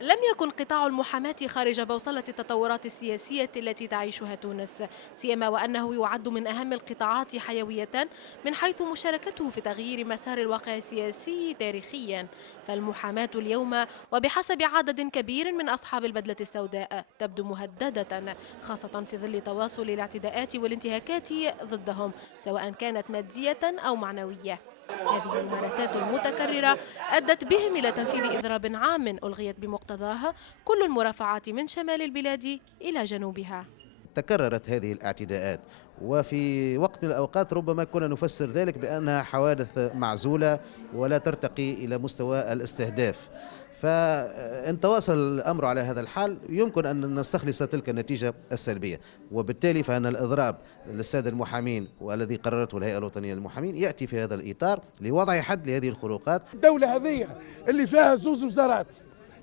لم يكن قطاع المحاماة خارج بوصلة التطورات السياسية التي تعيشها تونس، سيما وأنه يعد من أهم القطاعات حيوية من حيث مشاركته في تغيير مسار الواقع السياسي تاريخيا. فالمحاماة اليوم وبحسب عدد كبير من أصحاب البدلة السوداء تبدو مهددة، خاصة في ظل تواصل الاعتداءات والانتهاكات ضدهم سواء كانت مادية أو معنوية. هذه الممارسات المتكررة أدت بهم إلى تنفيذ إضراب عام ألغيت بمقتضاه كل المرافعات من شمال البلاد إلى جنوبها. تكررت هذه الاعتداءات، وفي وقت من الأوقات ربما كنا نفسر ذلك بأنها حوادث معزولة ولا ترتقي إلى مستوى الاستهداف. فإن تواصل الأمر على هذا الحال يمكن أن نستخلص تلك النتيجة السلبية، وبالتالي فإن الإضراب للسادة المحامين والذي قررته الهيئة الوطنية للمحامين يأتي في هذا الإطار لوضع حد لهذه الخروقات. الدولة هذه اللي فيها زوز وزارات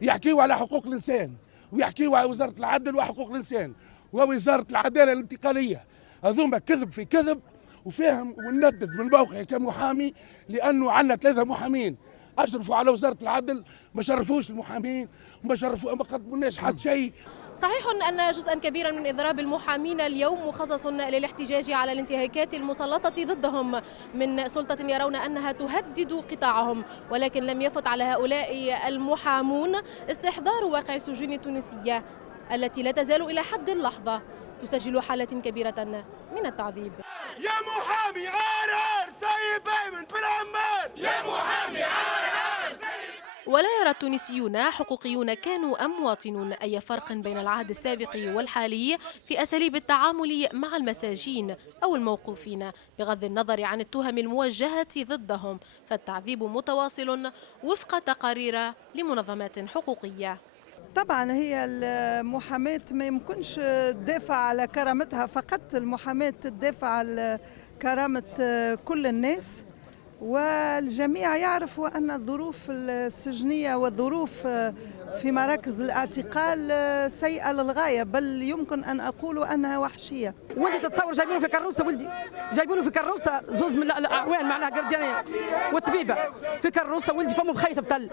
يحكيوا على حقوق الإنسان ويحكيوا على وزارة العدل وحقوق الإنسان ووزارة العدالة الانتقالية، هذوما كذب في كذب. وفيهم وندد من موقعي كمحامي لأنه عندنا 3 محامين أشرفوا على وزارة العدل، ما شرفوش المحامين ما قدموناش حد شيء. صحيح أن جزءا كبيرا من إضراب المحامين اليوم مخصص للاحتجاج على الانتهاكات المسلطة ضدهم من سلطة يرون أنها تهدد قطاعهم، ولكن لم يفت على هؤلاء المحامون استحضار واقع السجون التونسية التي لا تزال إلى حد اللحظة تسجل حالات كبيرة من التعذيب. يا محامي عار سيب أيمن بالعمان، يا محامي عار سيب. ولا يرى التونسيون حقوقيون كانوا أم مواطنون أي فرق بين العهد السابق والحالي في أساليب التعامل مع المساجين أو الموقوفين، بغض النظر عن التهم الموجهة ضدهم، فالتعذيب متواصل وفق تقارير لمنظمات حقوقية. طبعا هي المحاماة ما يمكنش تدافع على كرامتها فقط، المحاماة تدافع على كرامة كل الناس، والجميع يعرفوا أن الظروف السجنية والظروف في مراكز الاعتقال سيئة للغاية، بل يمكن أن أقول أنها وحشية. ولدي تتصور جايبينه في كروسة، ولدي جايبينه في كروسة زوز من الأعوان معناها قرجانية والطبيبة في كروسة، ولدي فمه مخيط بتل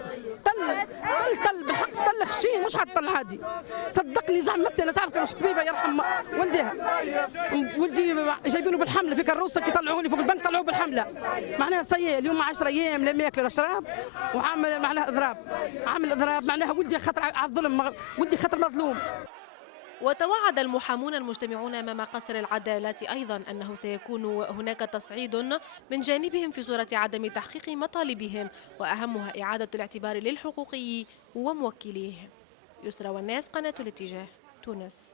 بالحق طل خشين مش حتى طل عادي، صدقني زعمتني أنا تعرف كروش الطبيبة يرحم ولدها، ولدي جايبينه بالحملة في كروسة كي طلعوني فوق البنك طلعوه بالحملة معناها سيء. اليوم 10 أيام لم ياكل الأشراب وعامل معناها إضراب، عامل إضراب معناها ولدي خطر على الظلم، ولدي خطر مظلوم. وتوعد المحامون المجتمعون أمام قصر العدالة أيضا أنه سيكون هناك تصعيد من جانبهم في صورة عدم تحقيق مطالبهم، وأهمها إعادة الاعتبار للحقوقي وموكليه. يسرى والناس، قناة الاتجاه، تونس.